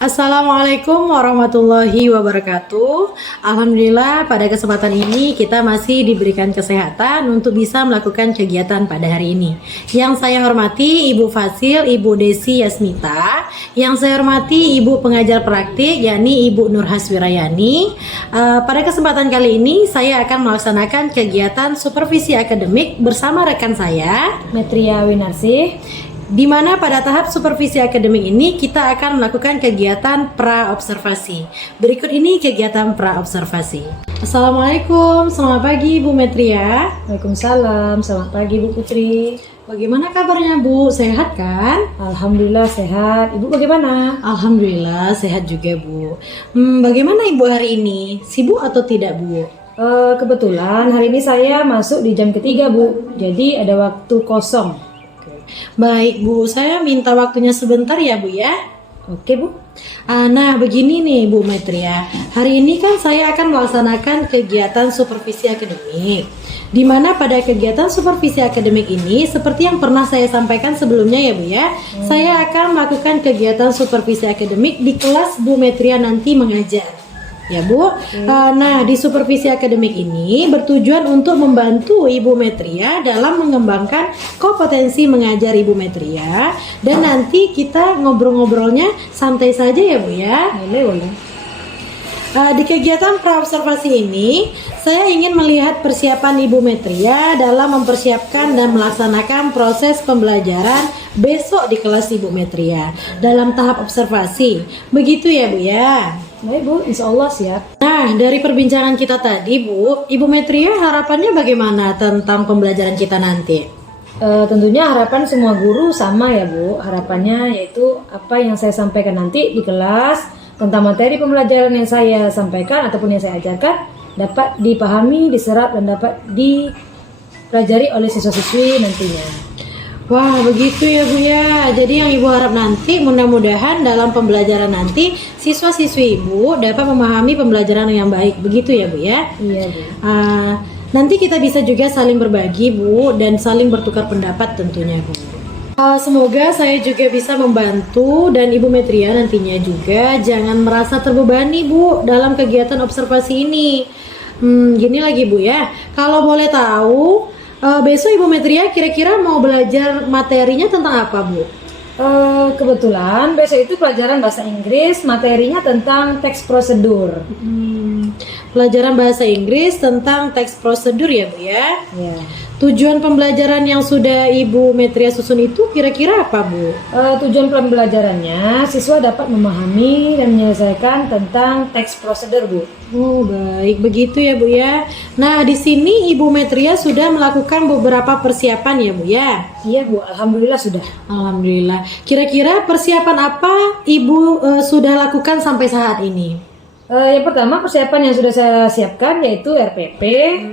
Assalamualaikum warahmatullahi wabarakatuh. Alhamdulillah pada kesempatan ini kita masih diberikan kesehatan untuk bisa melakukan kegiatan pada hari ini. Yang saya hormati Ibu Fasil, Ibu Desi Yasmita. Yang saya hormati Ibu pengajar praktik yakni Ibu Nur Haswirayani. Pada kesempatan kali ini saya akan melaksanakan kegiatan supervisi akademik bersama rekan saya Metria Winarsih, di mana pada tahap supervisi akademik ini kita akan melakukan kegiatan pra-observasi. Berikut ini kegiatan pra-observasi. Assalamualaikum, selamat pagi Bu Metria. Waalaikumsalam, selamat pagi Bu Putri. Bagaimana kabarnya Bu? Sehat kan? Alhamdulillah sehat. Ibu bagaimana? Alhamdulillah sehat juga Bu. Bagaimana Ibu hari ini? Sibuk atau tidak Bu? Kebetulan hari ini saya masuk di jam ketiga Bu, jadi ada waktu kosong. Baik Bu, saya minta waktunya sebentar ya Bu ya. Oke Bu. Nah begini nih Bu Metria, hari ini kan saya akan melaksanakan kegiatan supervisi akademik, di mana pada kegiatan supervisi akademik ini seperti yang pernah saya sampaikan sebelumnya ya Bu ya, saya akan melakukan kegiatan supervisi akademik di kelas Bu Metria nanti mengajar ya Bu. Nah di supervisi akademik ini bertujuan untuk membantu Ibu Metria dalam mengembangkan kompetensi mengajar Ibu Metria, dan nanti kita ngobrol-ngobrolnya santai saja ya Bu ya. Boleh. Di kegiatan pra-observasi ini saya ingin melihat persiapan Ibu Metria dalam mempersiapkan dan melaksanakan proses pembelajaran besok di kelas Ibu Metria dalam tahap observasi. Begitu ya Bu ya. Baik Bu, insya Allah siap. Nah, dari perbincangan kita tadi Bu, Ibu Metria harapannya bagaimana tentang pembelajaran kita nanti? Tentunya harapan semua guru sama ya Bu. Harapannya yaitu apa yang saya sampaikan nanti di kelas tentang materi pembelajaran yang saya sampaikan ataupun yang saya ajarkan dapat dipahami, diserap dan dapat dipelajari oleh siswa-siswi nantinya. Wah, begitu ya Bu ya. Jadi yang Ibu harap nanti mudah-mudahan dalam pembelajaran nanti siswa-siswi Ibu dapat memahami pembelajaran yang baik. Begitu ya Bu ya. Iya Bu. Nanti kita bisa juga saling berbagi Bu, dan saling bertukar pendapat tentunya Bu. Semoga saya juga bisa membantu dan Ibu Metria nantinya juga jangan merasa terbebani Bu dalam kegiatan observasi ini. Gini lagi Bu ya, kalau boleh tahu besok Ibu Metria kira-kira mau belajar materinya tentang apa Bu? Kebetulan besok itu pelajaran bahasa Inggris, materinya tentang teks prosedur. Pelajaran bahasa Inggris tentang teks prosedur ya Bu ya. Ya. Tujuan pembelajaran yang sudah Ibu Metria susun itu kira-kira apa Bu? Tujuan pembelajarannya siswa dapat memahami dan menyelesaikan tentang teks prosedur Bu. Oh baik, begitu ya Bu ya. Nah di sini Ibu Metria sudah melakukan beberapa persiapan ya Bu ya. Iya Bu, alhamdulillah sudah. Alhamdulillah. Kira-kira persiapan apa Ibu sudah lakukan sampai saat ini? Yang pertama persiapan yang sudah saya siapkan yaitu RPP,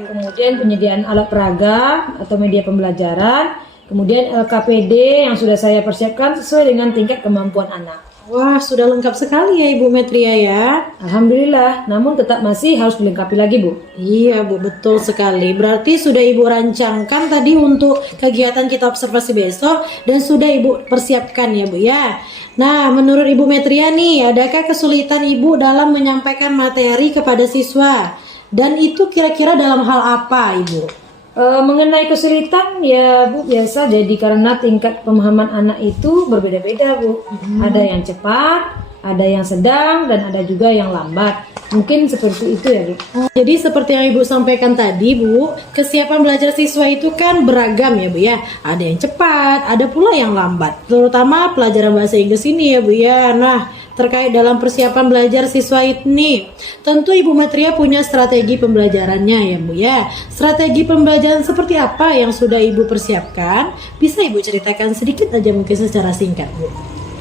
kemudian penyediaan alat peraga atau media pembelajaran, kemudian LKPD yang sudah saya persiapkan sesuai dengan tingkat kemampuan anak. Wah, sudah lengkap sekali ya Ibu Metria ya. Alhamdulillah, namun tetap masih harus dilengkapi lagi Bu. Iya Bu, betul sekali. Berarti sudah Ibu rancangkan tadi untuk kegiatan kita observasi besok dan sudah Ibu persiapkan ya Bu ya. Nah, menurut Ibu Metria nih, adakah kesulitan Ibu dalam menyampaikan materi kepada siswa? Dan itu kira-kira dalam hal apa Ibu? Mengenai kesulitan ya Bu, biasa jadi karena tingkat pemahaman anak itu berbeda-beda Bu. Ada yang cepat, ada yang sedang, dan ada juga yang lambat. Mungkin seperti itu ya Bu. Jadi seperti yang Ibu sampaikan tadi Bu, kesiapan belajar siswa itu kan beragam ya Bu ya. Ada yang cepat, ada pula yang lambat. Terutama pelajaran bahasa Inggris ini ya Bu ya. Nah, terkait dalam persiapan belajar siswa ini, tentu Ibu Metria punya strategi pembelajarannya ya Bu ya. Strategi pembelajaran seperti apa yang sudah Ibu persiapkan? Bisa Ibu ceritakan sedikit aja mungkin secara singkat Bu.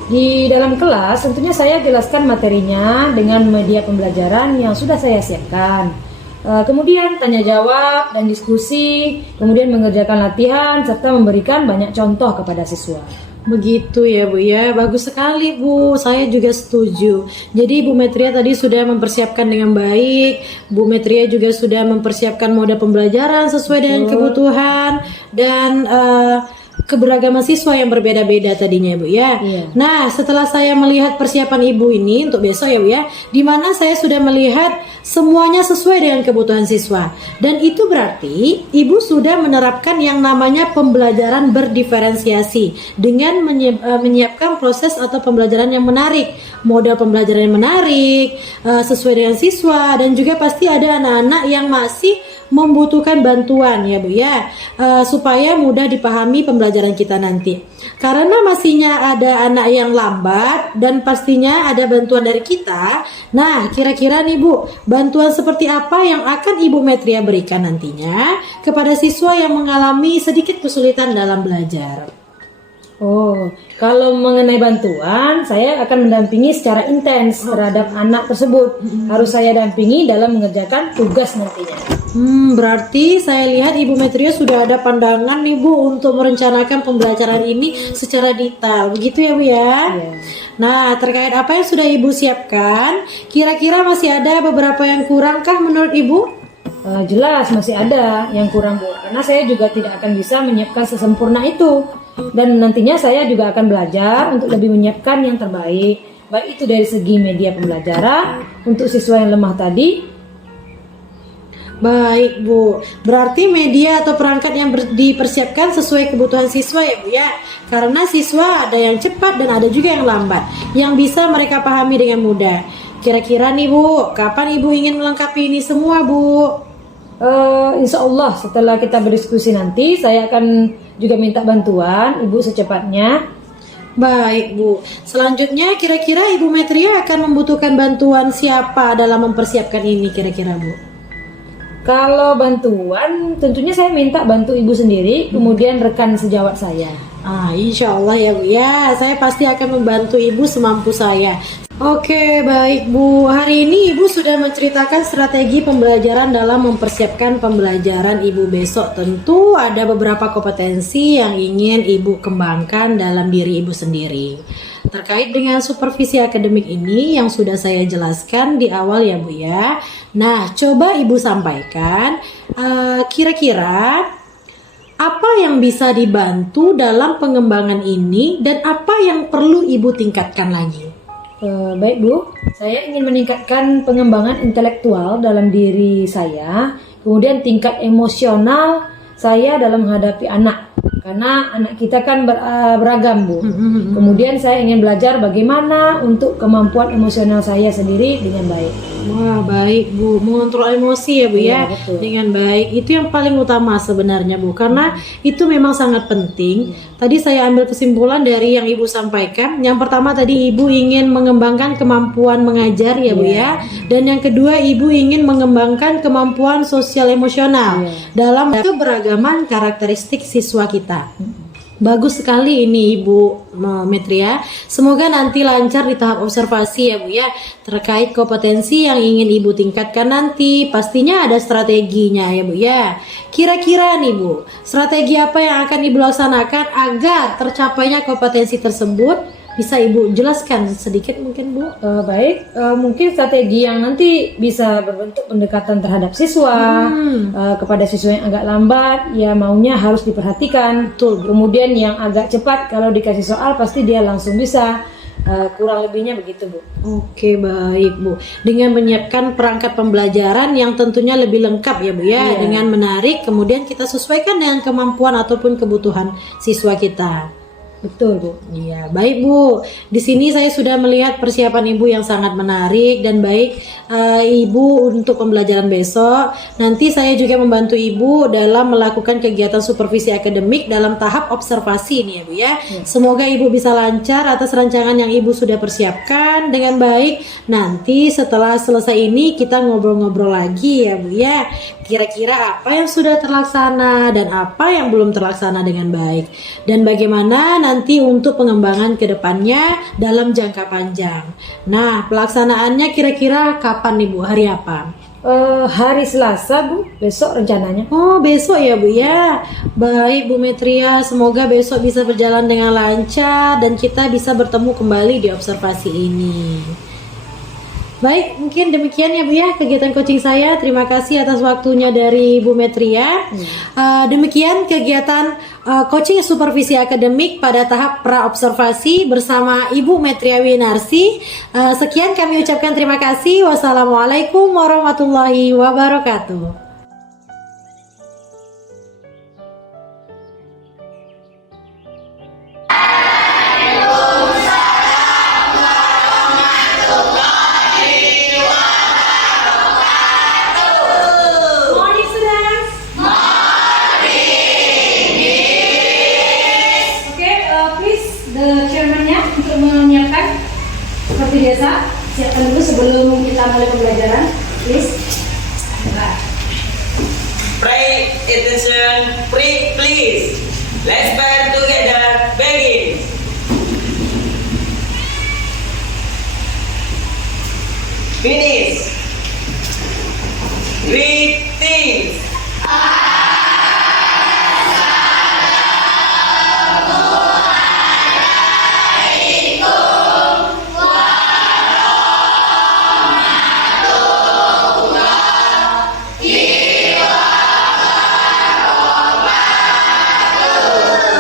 Di dalam kelas tentunya saya jelaskan materinya dengan media pembelajaran yang sudah saya siapkan. Kemudian tanya jawab dan diskusi, kemudian mengerjakan latihan serta memberikan banyak contoh kepada siswa. Begitu ya Bu ya, bagus sekali Bu, saya juga setuju. Jadi Bu Metria tadi sudah mempersiapkan dengan baik, Bu Metria juga sudah mempersiapkan moda pembelajaran sesuai dengan kebutuhan, dan keberagaman siswa yang berbeda-beda tadinya Bu ya. Iya. Nah, setelah saya melihat persiapan Ibu ini untuk besok ya Bu ya, di mana saya sudah melihat semuanya sesuai dengan kebutuhan siswa. Dan itu berarti Ibu sudah menerapkan yang namanya pembelajaran berdiferensiasi dengan menyiapkan proses atau pembelajaran yang menarik, model pembelajaran yang menarik, sesuai dengan siswa, dan juga pasti ada anak-anak yang masih membutuhkan bantuan ya Bu ya, supaya mudah dipahami pembelajaran kita nanti. Karena masihnya ada anak yang lambat dan pastinya ada bantuan dari kita. Nah, kira-kira nih Bu, bantuan seperti apa yang akan Ibu Metria berikan nantinya kepada siswa yang mengalami sedikit kesulitan dalam belajar? Oh, kalau mengenai bantuan, saya akan mendampingi secara intens terhadap anak tersebut. Harus saya dampingi dalam mengerjakan tugas nantinya. Berarti saya lihat Ibu Metria sudah ada pandangan nih Bu untuk merencanakan pembelajaran ini secara detail. Begitu ya Bu ya? Iya. Nah, terkait apa yang sudah Ibu siapkan, kira-kira masih ada beberapa yang kurangkah menurut Ibu? Jelas masih ada yang kurang Bu, karena saya juga tidak akan bisa menyiapkan sesempurna itu. Dan nantinya saya juga akan belajar untuk lebih menyiapkan yang terbaik, baik itu dari segi media pembelajaran untuk siswa yang lemah tadi. Baik Bu, berarti media atau perangkat yang dipersiapkan sesuai kebutuhan siswa ya Bu ya. Karena siswa ada yang cepat dan ada juga yang lambat, yang bisa mereka pahami dengan mudah. Kira-kira nih Bu, kapan Ibu ingin melengkapi ini semua Bu? Insya Allah setelah kita berdiskusi nanti, saya akan juga minta bantuan Ibu secepatnya. Baik Bu, selanjutnya kira-kira Ibu Metria akan membutuhkan bantuan siapa dalam mempersiapkan ini kira-kira Bu? Kalau bantuan, tentunya saya minta bantu Ibu sendiri, kemudian rekan sejawat saya. Insya Allah ya Bu ya, saya pasti akan membantu Ibu semampu saya. Oke, baik Bu. Hari ini Ibu sudah menceritakan strategi pembelajaran dalam mempersiapkan pembelajaran Ibu besok. Tentu ada beberapa kompetensi yang ingin Ibu kembangkan dalam diri Ibu sendiri. Terkait dengan supervisi akademik ini yang sudah saya jelaskan di awal ya Bu ya. Nah, coba Ibu sampaikan kira-kira apa yang bisa dibantu dalam pengembangan ini dan apa yang perlu Ibu tingkatkan lagi? Baik Bu, saya ingin meningkatkan pengembangan intelektual dalam diri saya, kemudian tingkat emosional saya dalam menghadapi anak, karena anak kita kan beragam Bu. Kemudian saya ingin belajar bagaimana untuk kemampuan emosional saya sendiri dengan baik. Wah, baik Bu, mengontrol emosi ya Bu ya, betul. dengan baik. Itu yang paling utama sebenarnya Bu, karena itu memang sangat penting. Tadi saya ambil kesimpulan dari yang Ibu sampaikan. Yang pertama tadi Ibu ingin mengembangkan kemampuan mengajar ya Bu ya, dan yang kedua Ibu ingin mengembangkan kemampuan sosial emosional dalam keberagaman karakteristik siswa kita. Bagus sekali ini Ibu Metria. Semoga nanti lancar di tahap observasi ya Bu ya. Terkait kompetensi yang ingin Ibu tingkatkan nanti, pastinya ada strateginya ya Bu ya. Kira-kira nih Bu, strategi apa yang akan Ibu laksanakan agar tercapainya kompetensi tersebut? Bisa Ibu jelaskan sedikit mungkin Bu? Baik, mungkin strategi yang nanti bisa berbentuk pendekatan terhadap siswa, kepada siswa yang agak lambat, ya maunya harus diperhatikan. Betul. Kemudian yang agak cepat, kalau dikasih soal pasti dia langsung bisa. Kurang lebihnya begitu Bu. Oke, baik Bu. Dengan menyiapkan perangkat pembelajaran yang tentunya lebih lengkap ya Bu ya, dengan menarik, kemudian kita sesuaikan dengan kemampuan ataupun kebutuhan siswa kita. Betul Bu. Iya, baik Bu. Di sini saya sudah melihat persiapan Ibu yang sangat menarik dan baik Ibu untuk pembelajaran besok. Nanti saya juga membantu Ibu dalam melakukan kegiatan supervisi akademik dalam tahap observasi nih ya Bu ya. Semoga Ibu bisa lancar atas rancangan yang Ibu sudah persiapkan dengan baik. Nanti setelah selesai ini kita ngobrol-ngobrol lagi ya Bu ya. Kira-kira apa yang sudah terlaksana dan apa yang belum terlaksana dengan baik. Dan bagaimana nanti untuk pengembangan ke depannya dalam jangka panjang. Nah, pelaksanaannya kira-kira kapan nih Bu? Hari apa? Hari Selasa Bu, besok rencananya. Oh, besok ya Bu ya. Baik Bu Metria, semoga besok bisa berjalan dengan lancar dan kita bisa bertemu kembali di observasi ini. Baik, mungkin demikian ya Bu ya kegiatan coaching saya. Terima kasih atas waktunya dari Bu Metria. Demikian kegiatan coaching supervisi akademik pada tahap pra-observasi bersama Ibu Metria Winarsi. Sekian kami ucapkan terima kasih. Wassalamualaikum warahmatullahi wabarakatuh. Morning students. Oke, please the chairman-nya untuk menyiapkan seperti biasa. Siapkan dulu sebelum kita mulai pembelajaran, please. Pray attention, pray please. Let's pray together. Begin. Finish. Greetings.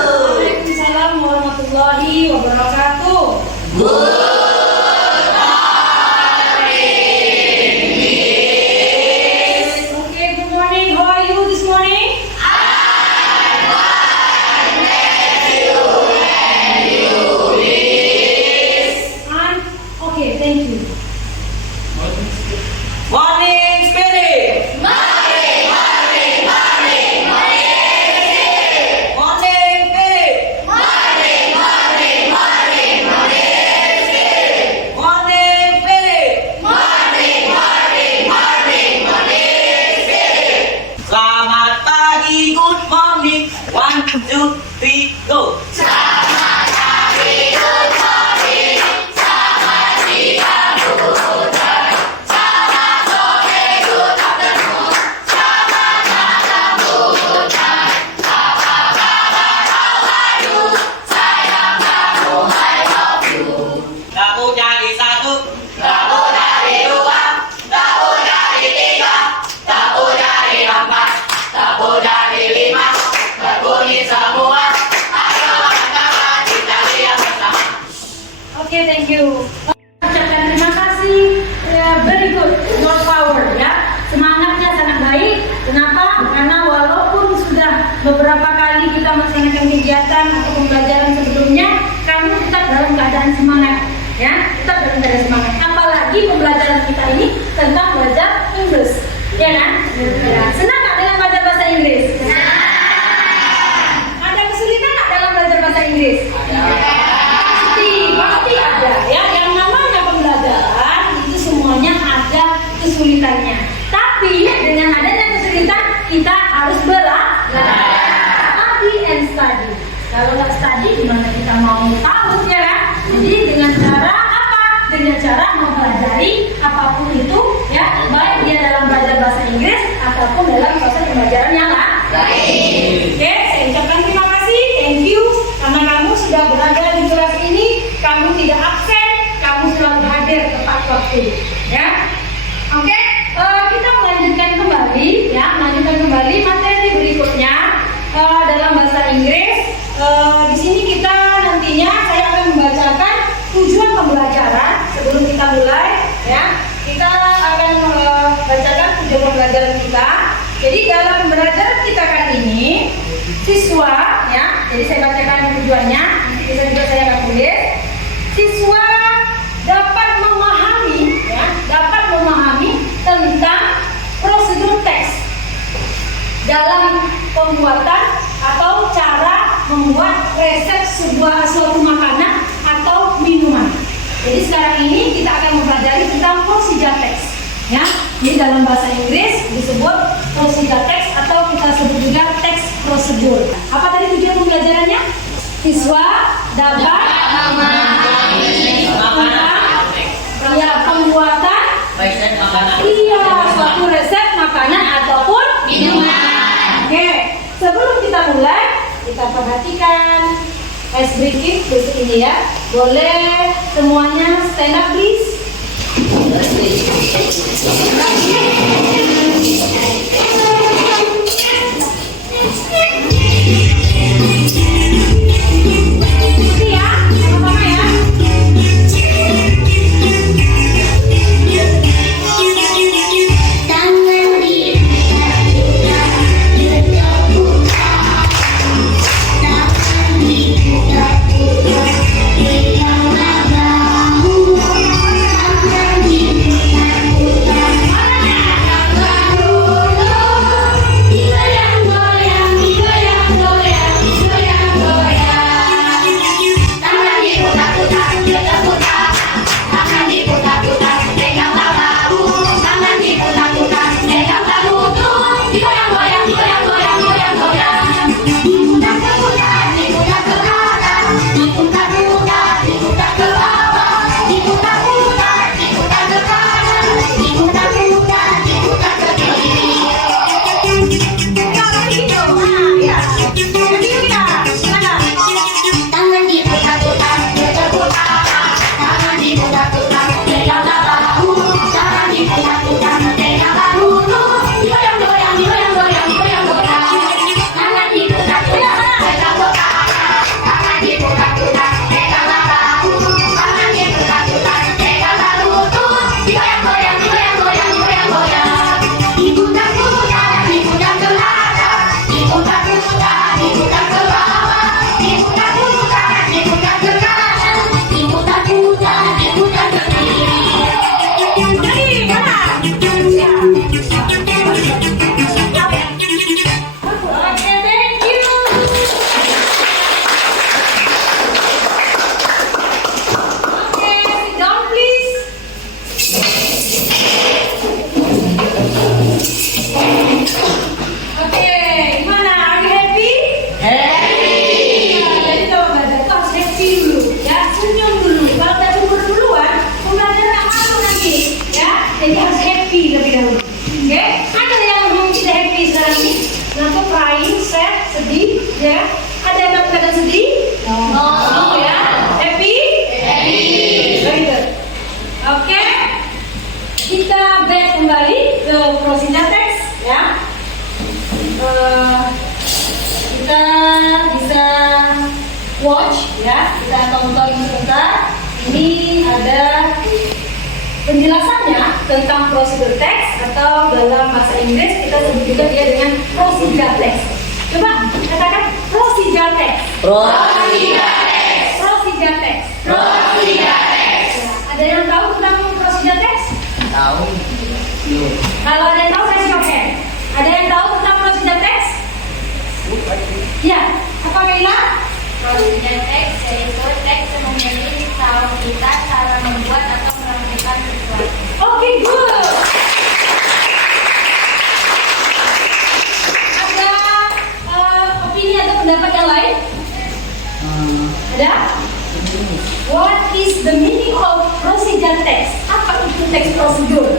Waalaikumsalam warahmatullahi wabarakatuh. Okay, good morning. How are you this morning? I'm okay, thank you. Morning spirit. Morning spirit. Morning spirit. Selamat pagi, good morning. 1, 2, 3, go. Dapur dari 1, dapur dari 2, dapur dari 3, dapur dari 4, dapur dari 5, berbunyi semua. Ayo kawan-kawan kita lihat bersama. Okay, thank you. Ucapkan terima kasih. Very good, more power ya. Semangatnya sangat baik. Kenapa? Karena walaupun sudah beberapa kali kita melaksanakan kegiatan atau pembelajaran sebelumnya, kamu tetap dalam keadaan semangat, ya. Tetap dalam keadaan semangat. Apalagi pembelajaran kita ini tentang belajar Inggris, ya kan? Ya. Senang nggak dengan belajar bahasa Inggris? Ada kesulitan nggak dalam belajar bahasa Inggris? Pasti ada ya. Yang namanya pembelajaran itu semuanya ada kesulitannya. Tapi dengan adanya kesulitan kita harus belajar. Study and study. Kalau nggak study gimana kita mau tahu ya kan? Jadi dengan cara apa? Dengan cara mempelajari apapun itu ya, baik dia dalam belajar bahasa Inggris ataupun dalam proses pembelajaran yang lain. Oke, saya ucapkan terima kasih, thank you karena kamu sudah berada di kelas ini, kamu tidak absen, kamu selalu hadir tepat waktu, ya. Oke, kita melanjutkan kembali, ya, melanjutkan kembali materi berikutnya dalam bahasa Inggris. Di sini kita nantinya saya akan membacakan tujuan pembelajaran sebelum kita mulai, ya. Kita akan membacakan tujuan pembelajaran kita. Jadi dalam pembelajaran kita kali ini, siswa, ya. Jadi saya bacakan tujuannya. Bisa juga saya akan tulis. Siswa dapat memahami, ya, dapat memahami tentang prosedur teks dalam pembuatan atau cara membuat resep suatu makanan atau minuman. Jadi sekarang ini kita akan mempelajari tentang prosedur teks, ya. Jadi dalam bahasa Inggris disebut prosedur teks atau kita sebut juga teks prosedur. Apa tadi tujuan pembelajarannya? Siswa dapat memahami tentang pembuatan suatu resep makanan ataupun minuman. Oke, sebelum kita mulai, kita perhatikan ice breaking berikut ini ya. Boleh semuanya stand up please. kita back kembali ke prosedur teks ya. Kita bisa watch ya, kita tonton sebentar. Ini ada penjelasannya tentang prosedur teks atau dalam bahasa Inggris kita sebut juga dia dengan prosedur teks. Coba katakan prosedur teks. Prosedur teks. Prosedur teks. Prosedur teks. Ada yang tahu tentang prosedur teks? Tahu? Kalau ada yang tahu raise your hand. Ada yang tahu tentang prosedur teks? Ya, apa Kaila? Prosedur teks yaitu teks yang memberitahu kita cara membuat atau melakukan sesuatu. Oke, good. Ada opini atau pendapat yang lain? Ada? What is the meaning of prosedur text? Apa itu teks prosedur?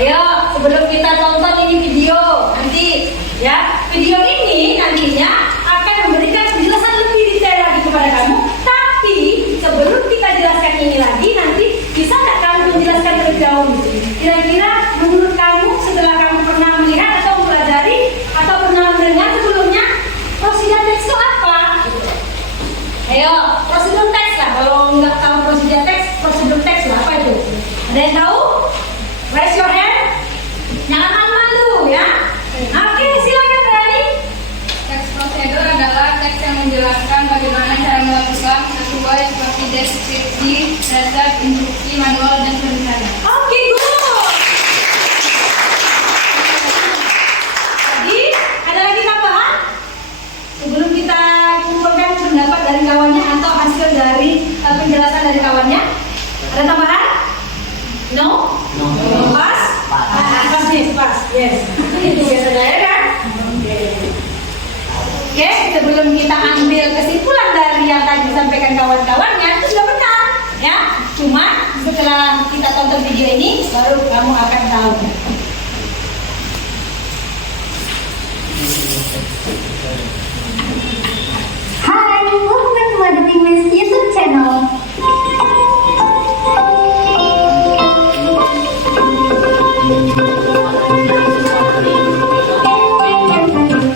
Ayo, sebelum kita tonton ini video nanti, ya, video ini nantinya akan memberikan penjelasan lebih detail lagi kepada kamu. Tapi sebelum kita jelaskan ini lagi, nanti bisa nggak kamu menjelaskan terlebih dahulu? Kira-kira menurut kamu setelah kamu pernah melihat atau mempelajari atau pernah mendengar sebelumnya, prosedur teks itu apa? Ayo, prosedur teks lah. Kalau nggak tahu prosedur teks lah apa itu? Ada yang tahu? Raise your hand. Jangan malu ya. Oke, silakan Rani. Teks prosedur adalah teks yang menjelaskan bagaimana cara melakukan sesuai seperti deskripsi, resep, instruksi, manual, dan perencanaan. Oke, good. Jadi, ada lagi tambahan? Sebelum kita kumpulkan pendapat dari kawannya atau hasil dari penjelasan dari kawannya, ada tambahan? No? Pas? Pas nih, pas. Yes. Itu biasanya ya kan? Oke, sebelum kita ambil kesimpulan dari yang tadi disampaikan kawan-kawannya, itu sudah benar, ya. Cuma setelah kita tonton video ini, baru kamu akan tahu. Hi, welcome back to Adult English YouTube channel.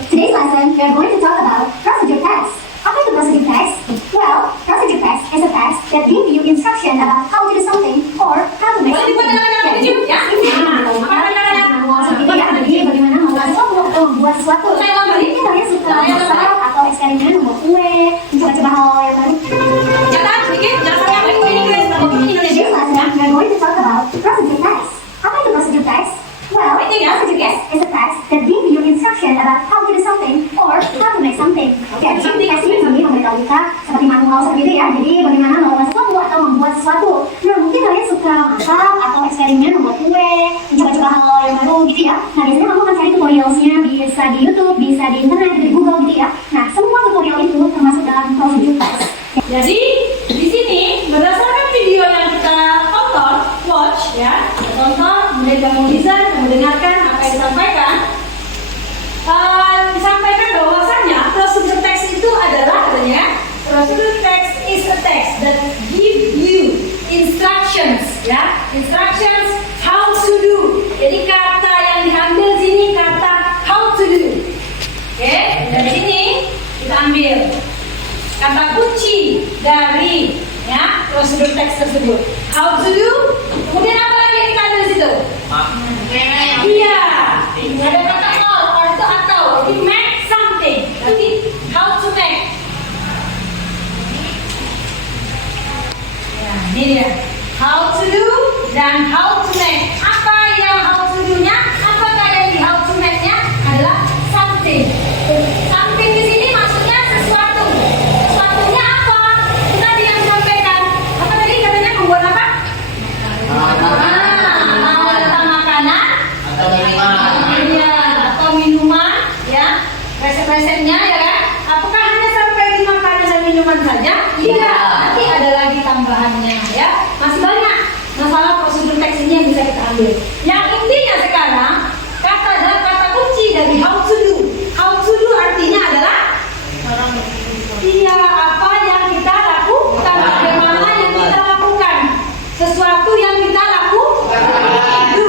Today's lesson, we are going to talk about procedure text. Apa itu procedure text? Well, procedure text is a text that gives you instruction about how to do something or how to make Boleh dibuat something. dengan kecil, ya? Jadi bagaimana membuat sesuatu atau membuat sesuatu. Mungkin kalian suka masak atau eksperimen membuat kue, mencoba-coba hal yang baru. Catat, bikin, jangan sampai apa ini Inggris, tapi ini Indonesia. Today's lesson, we are going to talk about procedure text. Apa itu procedure text? Well, procedure text is a text that gives you instruction about how to do something or how to make something. Jadi, teks ini memberitahu kita seperti manual seperti itu ya. Jadi, bagaimana melakukan sesuatu atau membuat sesuatu. Nah, mungkin kalian suka masak atau eksperimen membuat kue, mencoba-coba hal yang baru gitu ya. Nah, biasanya kamu akan cari tutorialsnya bisa di YouTube, bisa di internet, di Google gitu ya. Nah, semua tutorial itu termasuk dalam procedure text. Jadi di sini berdasarkan video yang kita tonton, watch ya, tonton, kemudian kamu listen, mendengarkan apa yang disampaikan. Disampaikan bahwasannya prosedur teks itu adalah katanya prosedur teks is a text that give you instructions ya, instructions how to do. Jadi kata yang diambil sini kata how to do. Oke, dari sini kita ambil kata kunci dari ya prosedur teks tersebut. How to do. Kemudian apa lagi yang kita ambil di situ? Iya. Ada kata all itu atau. Jadi make something. Jadi how to make. Ya, ini dia. How to do dan how to make. Apa yang how to do-nya? Apakah yang di how to make-nya adalah something. Something di sini maksudnya sesuatu. Sesuatunya apa? Kita tadi yang sampaikan. Apa tadi katanya membuat apa? Mau tentang makanan Atau minuman. Iya, atau minuman ya. Resep-resepnya ya kan? Apakah hanya sampai di makanan dan minuman saja? Tidak. Nanti ada lagi tambahannya ya. Masih banyak masalah prosedur teks ini yang bisa kita ambil. Yang intinya sekarang kata adalah kata kunci dari how to do. How to do artinya adalah iya apa yang kita lakukan, bagaimana yang kita lakukan, sesuatu yang kita lakukan itu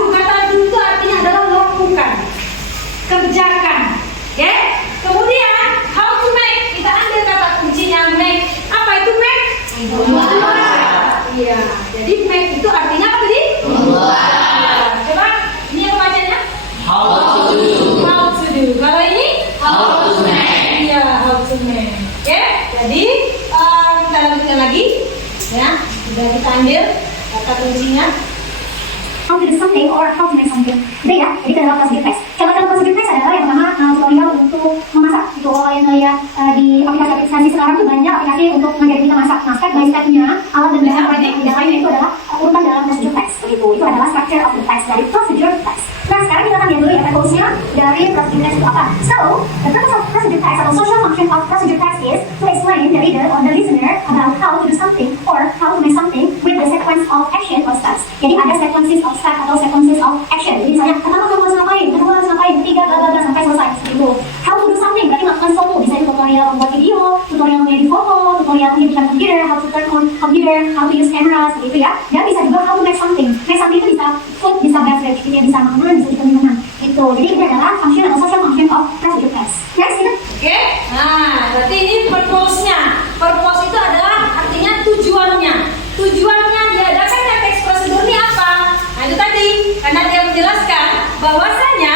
to do something or how to make something. Gitu ya, jadi itu adalah procedure text. Contoh procedure text adalah yang pertama tutorial untuk memasak. Itu kalau yang lihat di aplikasi sekarang tuh banyak aplikasi untuk ngajarin kita masak. Nah, step by step-nya, alat dan bahan yang lainnya itu adalah urutan dalam procedure text. Begitu, itu adalah structure of the text dari procedure text. Nah, sekarang kita akan lihat dulu ya purpose-nya dari procedure text itu apa. So, the purpose of procedure text atau social function of procedure text is to explain the reader or the listener about how to do something or how to make something with the sequence of action or steps. Jadi ada sequences of step atau sequences of action. Jadi misalnya pertama kamu harus ngapain, kedua harus ngapain, ketiga bla bla bla sampai selesai. Seperti itu. How to do something berarti melakukan sesuatu. Bisa itu tutorial membuat video, tutorial mengedit foto, tutorial menghidupkan computer, how to turn on computer, how to use camera, seperti itu ya. Dan bisa juga how to make something. Make something itu bisa food, bisa beverage, bisa makanan, bisa juga minuman. Itu. Jadi ini adalah function atau social function of procedure text. Next, kita. Oke, nah berarti ini purpose-nya. Purpose itu adalah artinya tujuannya. Tujuannya diadakannya teks prosedur ini apa? Nah itu tadi, karena dia menjelaskan bahwasanya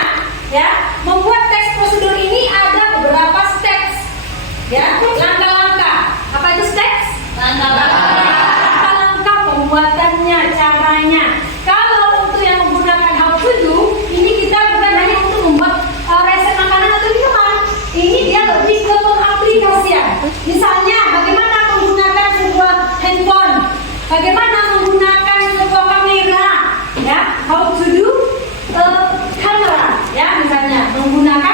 ya membuat teks prosedur ini ada beberapa steps, ya langkah-langkah. Apa itu steps? Langkah-langkah pembuatannya, caranya. Kalau untuk yang menggunakan how to do, ini kita bukan hanya untuk membuat resep makanan atau minuman. Ini dia lebih ke pengaplikasian. Misalnya, bagaimana menggunakan sebuah handphone, bagaimana menggunakan sebuah kamera, ya, how to do kamera, ya, misalnya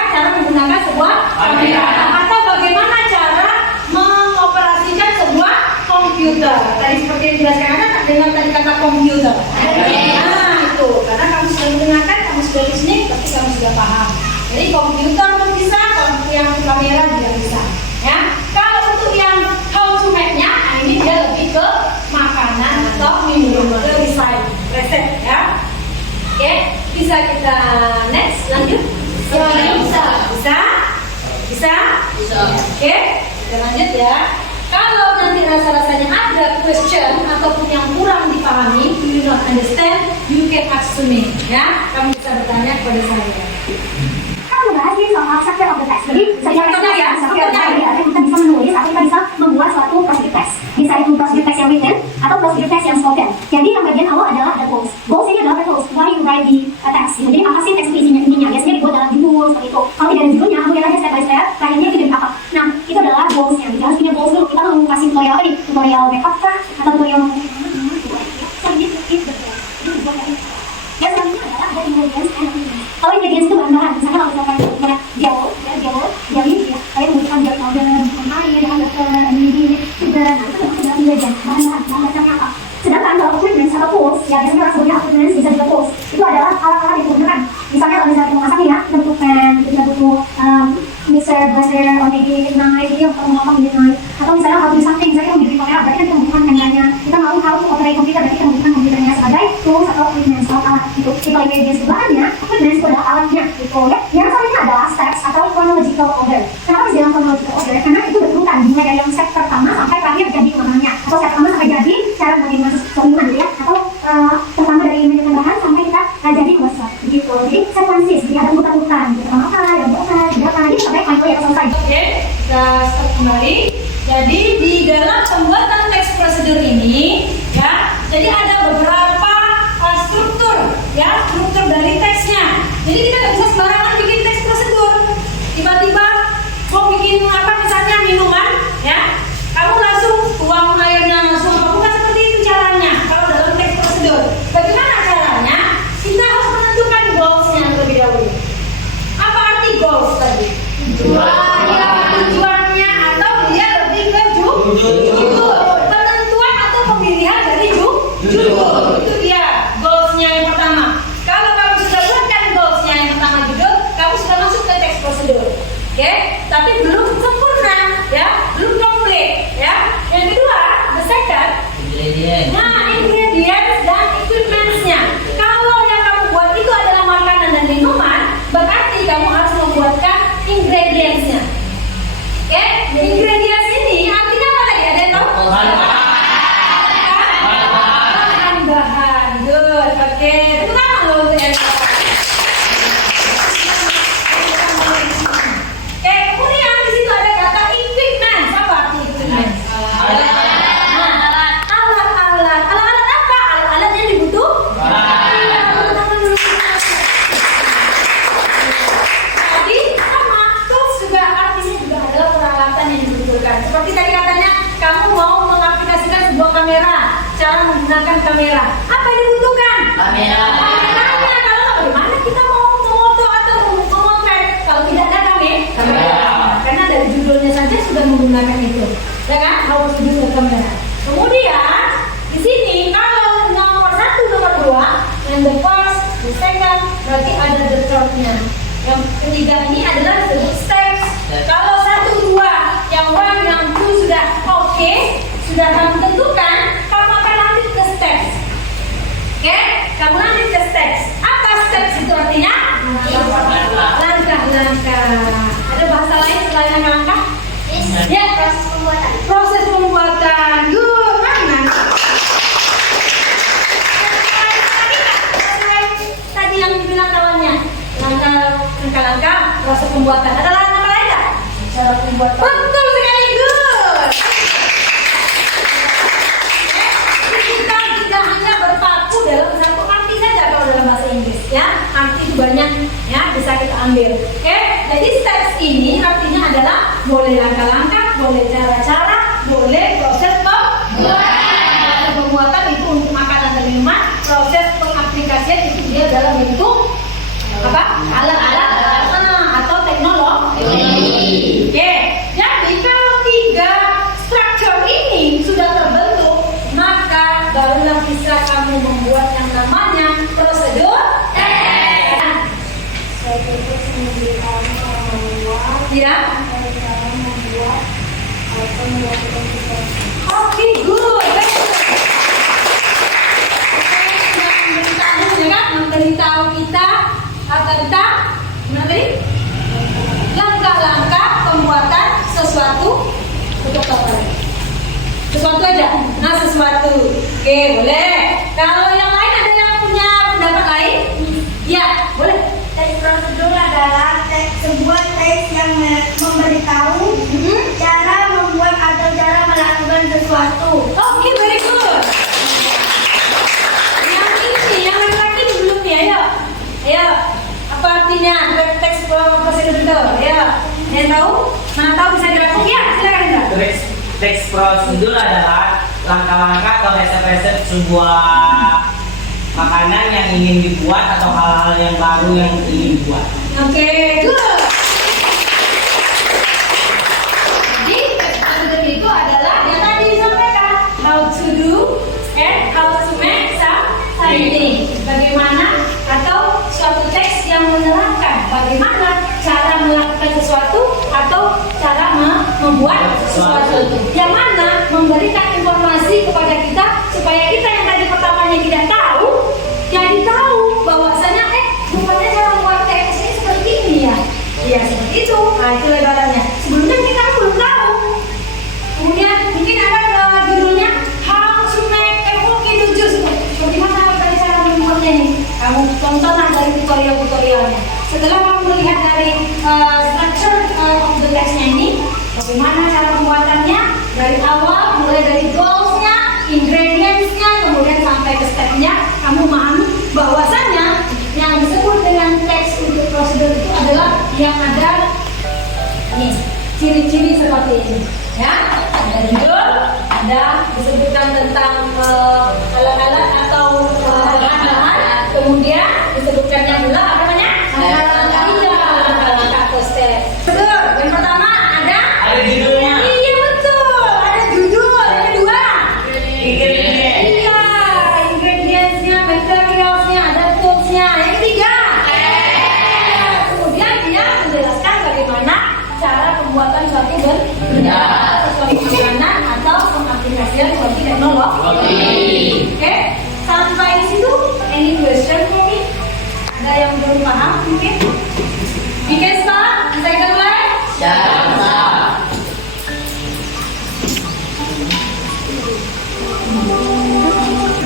cara menggunakan sebuah kamera, atau bagaimana cara mengoperasikan sebuah komputer. Tadi seperti yang dijelaskan Anda dengan tadi kata komputer. Nah, itu karena kamu sudah menggunakan, kamu sudah listening, pasti kamu sudah paham. Jadi komputer pun bisa, kalau untuk yang kamera juga bisa. Ya, kalau untuk yang how to make-nya, ini dia lebih ke makanan atau minuman, ke resep, ya. Oke, bisa kita next lanjut? Bisa. Oke, kita lanjut ya. Kalau nanti rasa-rasanya ada question ataupun yang kurang dipahami, you do not understand, you can ask to me, ya. Kamu bisa bertanya kepada saya. Kita membahas ini soal structure of the text. Jadi secara structure kita bisa menulis atau kita bisa membuat suatu procedure text. Bisa itu procedure text yang written atau procedure text yang spoken. Jadi yang bagian awal adalah ada goals. Goals ini adalah purpose. Why you write the text. Jadi apa sih teks itu intinya? Biasanya dibuat dalam judul seperti itu. Kalau tidak ada judulnya, kamu lihat aja step by step. Terakhirnya itu jadi apa? Nah, itu adalah goalsnya. Kita harus punya goals dulu. Kita mau kasih tutorial apa nih? Tutorial makeup kah? Atau tutorial ya selanjutnya adalah ada ingredients and opinions. Kalau ingredients itu bahan-bahan, misalnya kalau misalkan jauh, jadi ya, saya membutuhkan jauh powder, membutuhkan air, ada ini, sugar, nah itu adalah ingredients, bahan-bahan, dasarnya apa? Sedangkan kalau equipment atau tools, ya biasanya orang sebutnya equipment bisa juga tools, itu adalah alat-alat yang digunakan. Misalnya kalau misalnya kita masak nih ya, kita butuh pan, kita butuh mixer, blender, or maybe knife, jadi untuk memotong jadi knife. Atau misalnya how to do something, misalnya kita mau bikin kamera, berarti kita membutuhkan kameranya. Kita mau how to operate komputer, berarti kita membutuhkan komputernya sebagai tools atau equipment, alat itu. Jadi kalau ingredients itu bahannya, equipment itu adalah alatnya, gitu ya. Yang selanjutnya adalah steps atau chronological order. Kenapa harus dalam chronological order? Karena itu berurutan, dimulai dari yang step pertama sampai terakhir jadi makanannya. Atau step pertama sampai jadi cara bagaimana minuman, gitu ya. Atau pertama dari menyiapkan bahan sampai kita jadi masak, gitu. Jadi sequences, jadi ada urutan-urutan, gitu. Pertama ada urutan, jadi sampai final ya selesai. Oke, kita stop kembali. Jadi di dalam pembuatan teks prosedur ini, ya, jadi ada beberapa struktur, ya, struktur dari teksnya. Jadi kita nggak bisa sembarangan bikin teks prosedur. Tiba-tiba mau bikin apa, misalnya minuman, ya, kamu langsung tuang airnya langsung, bukan seperti itu caranya. Kalau dalam teks prosedur, bagaimana caranya? Kita harus menentukan goals-nya terlebih dahulu. Apa arti goals tadi? Tujuannya atau dia lebih ke judul. Penentuan atau pemilihan dari judul. Itu dia goalsnya yang pertama. Kalau kamu sudah buatkan goalsnya yang pertama judul, kamu sudah masuk ke teks prosedur. Oke? Tapi belum sempurna, ya, belum komplit, ya. Yang kedua, the second. Nah, ingredients dan equipments-nya. Kalau yang kamu buat itu adalah makanan dan minuman, berarti kamu harus membuatkan ingredients-nya. Oke, ingredients ini artinya apa tadi? Ada yang tahu? Bahan-bahan. Good. Oke, itu kan kalau untuk yang oke, kemudian di situ ada kata equipment. Apa arti equipment? Alat-alat. Alat-alat apa? Alat-alat yang dibutuhkan. sudah kamu tentukan, kamu akan lanjut ke steps. Oke, kamu lanjut ke steps. Apa steps itu artinya? Langkah-langkah. Ada bahasa lain selain langkah-langkah? Ya, Proses pembuatan. proses pembuatan. Good, mana? Tadi yang dibilang kawannya, langkah-langkah proses pembuatan. Ada langkah lain nggak? Cara pembuatan. Betul sekali, good. Kita tidak hanya berpaku dalam satu arti saja kalau dalam bahasa Inggris, ya. Arti itu banyak, ya, bisa kita ambil. Oke, jadi steps ini artinya adalah boleh langkah-langkah, boleh cara-cara, boleh proses pembuatan. Pembuatan itu untuk makanan dan minuman, proses pengaplikasian itu dia dalam bentuk apa? Alat-alat atau teknologi. Oke, jadi kalau tiga struktur ini sudah terbentuk, maka barulah bisa kamu membuat yang namanya prosedur tes. Ya. Oke, good. Memberitahu kita tentang langkah-langkah pembuatan sesuatu untuk apa? Sesuatu aja. Nah, sesuatu. Oke, boleh. Kalau yang lain ada yang punya pendapat lain? Ya, boleh. Teks prosedur adalah sebuah teks yang memberitahu cara membuat atau cara melakukan sesuatu. Oke, very good. Yang ini, yang laki-laki ini belum nih, ayo. Ayo, apa artinya teks prosedur itu? Ayo, yang tahu? Mana tahu bisa dirangkum? Ya, silakan Indra. Teks prosedur adalah langkah-langkah atau resep-resep sebuah makanan yang ingin dibuat atau hal-hal yang baru yang ingin dibuat. Oke, good. Jadi teks prosedur itu adalah yang tadi disampaikan, how to do and how to make something. Bagaimana atau suatu teks yang menerangkan bagaimana cara melakukan sesuatu atau cara membuat sesuatu. Yang mana memberikan informasi kepada kita supaya kita yang tadi pertamanya tidak tahu, jadi tahu bahwasanya rupanya cara membuat teks ini seperti ini ya. Iya seperti itu. Nah itu lebarannya. Sebelumnya kita belum tahu. Kemudian mungkin ada judulnya How to make a cookie juice. Bagaimana tadi cara membuatnya ini? Kamu tontonlah dari tutorialnya. Setelah kamu melihat dari structure of the text-nya ini, bagaimana cara pembuatannya dari awal, mulai dari goals-nya, ingredients-nya, kemudian sampai ke step-nya, kamu memahami bahwasanya yang disebut dengan teks untuk prosedur itu adalah yang ada nih ciri-ciri seperti ini, ya. Ada judul, ada disebutkan tentang alat-alat atau bahan-bahan, kemudian disebutkannya pula apa namanya? Langkah-langkah atau step. Betul. Yang pertama ada judulnya. Iya betul. Ada judul. Ada dua. Ingredients. Iya. Ingredientsnya, materialsnya, ada toolsnya. Yang ketiga. Kemudian dia menjelaskan bagaimana cara pembuatan suatu benda sesuai makanan atau pengaplikasian suatu teknologi. Oke. Sampai di situ. Any question for me? Ada yang belum paham mungkin? We can start. Bisa kita mulai?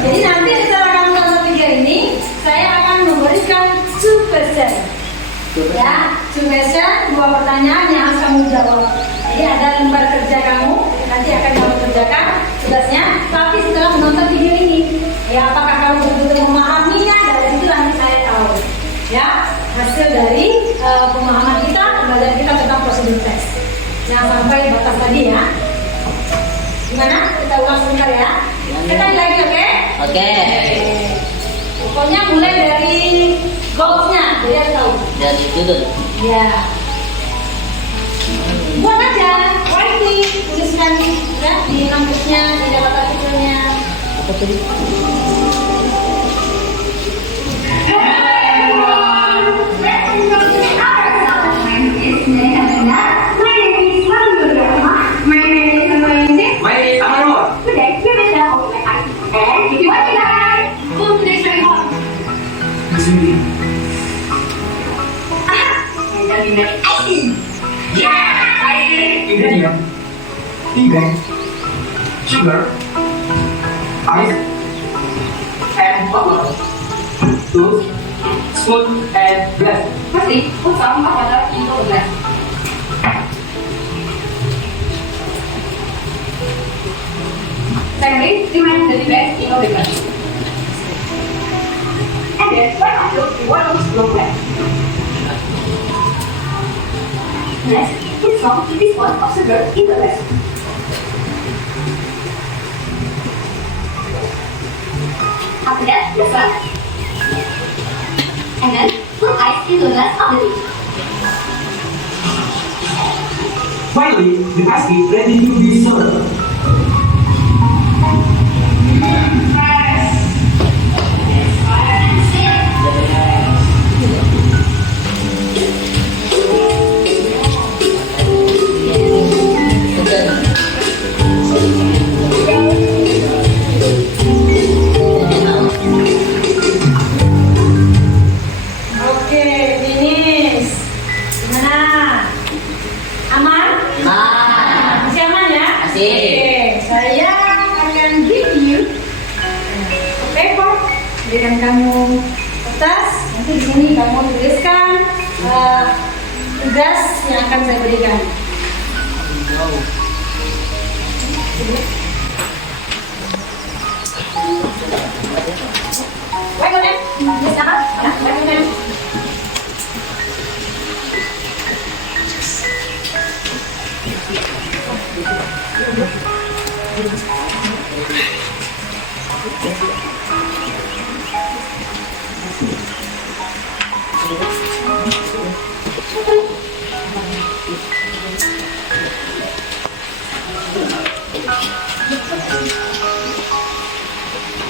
Jadi nanti setelah kamu nonton video ini, saya akan memberikan 2 question. Ya, 2 question, 2 pertanyaan yang harus kamu jawab. Jadi ada lembar kerja kamu, nanti akan kamu kerjakan tugasnya. Tapi setelah menonton video ini, ya apakah kamu betul-betul memahaminya? Dari situ nanti saya tahu. Ya, hasil dari pemahaman kita, pembelajaran kita tentang prosedur tes. Jangan sampai batas tadi ya. Gimana? Kita ulang sebentar ya. Kita lagi, oke? Oke. Pokoknya mulai dari goals-nya, biar tahu. Jadi judul. Ya. Buat aja, writing, tuliskan ya di notebooknya, di dalam artikelnya. Apa tadi? My name is Amanda. My name is amazing. My name is Amaro. Good sendiri. Jadi make icing. Ingredient: tea bag, sugar, ice, and water. Tools, spoon, and glass. Pasti, sampah pada itu gelas. Secondly, demand the best in the glass. And then, why not look the water's low glass? Next, put some teaspoon of sugar in the glass. After that, the salt. And then, put ice in the glass of the tea. Finally, the pastry ready to be served. Oke, finish. Gimana? Aman? Masih aman ya? Masih. Oke, saya akan give you a paper. Berikan kamu kertas. Nanti di sini kamu tuliskan tugas yang akan saya berikan. Baik, Oden. Tulis apa? Ya, baik, Oden.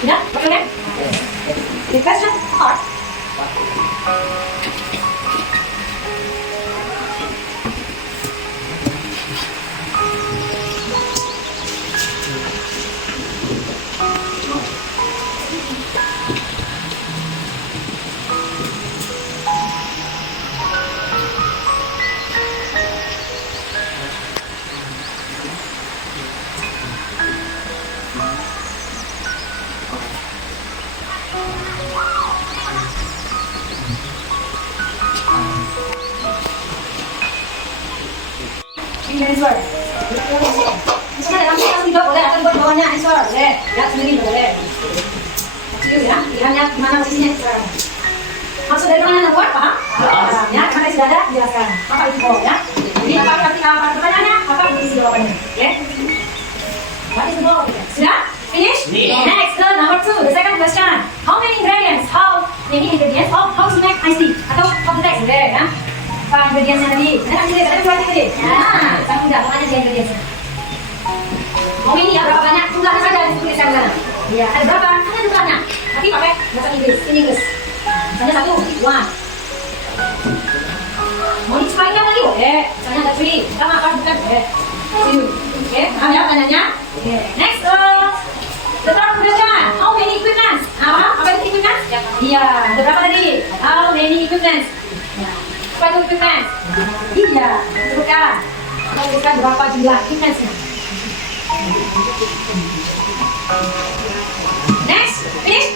Sudah? Baik, Oden. The question are ini answer. Misalnya dalam kelas juga boleh atau buat bawahnya answer, boleh. Ya sendiri boleh. Setuju ya? Pilihannya mana posisinya sekarang. Maksud dari mana buat paham? Ya, karena sudah ada jelaskan. Apa itu oh ya? Jadi apa pertanyaannya? Apa isi jawabannya? Ya. What is the goal? Sudah? Finish? Next, number 2, the second question. How many ingredients? How to make iced tea? Atau how to text, boleh ya? Apa ingredientsnya tadi? Nah, tadi ada dua tadi. Nah, sama mudah, mana dia ingredientsnya? Mau ini ya berapa banyak? Jumlahnya saja dituliskan di sana. Iya, ada berapa? Ada jumlahnya. Tapi pakai bahasa Inggris, in English. Misalnya 1, 1. Mau diciptakan lagi boleh. Misalnya ada 3, sama apa bukan boleh. 2. Oke, paham ya tanyanya? Oke. Next, the third question. How many equipments? Apa itu equipments? Iya, ada berapa tadi? How many equipments? Apa itu equipment? Iya, sebutkan. Kita sebutkan berapa jumlah equipment. Next, finish?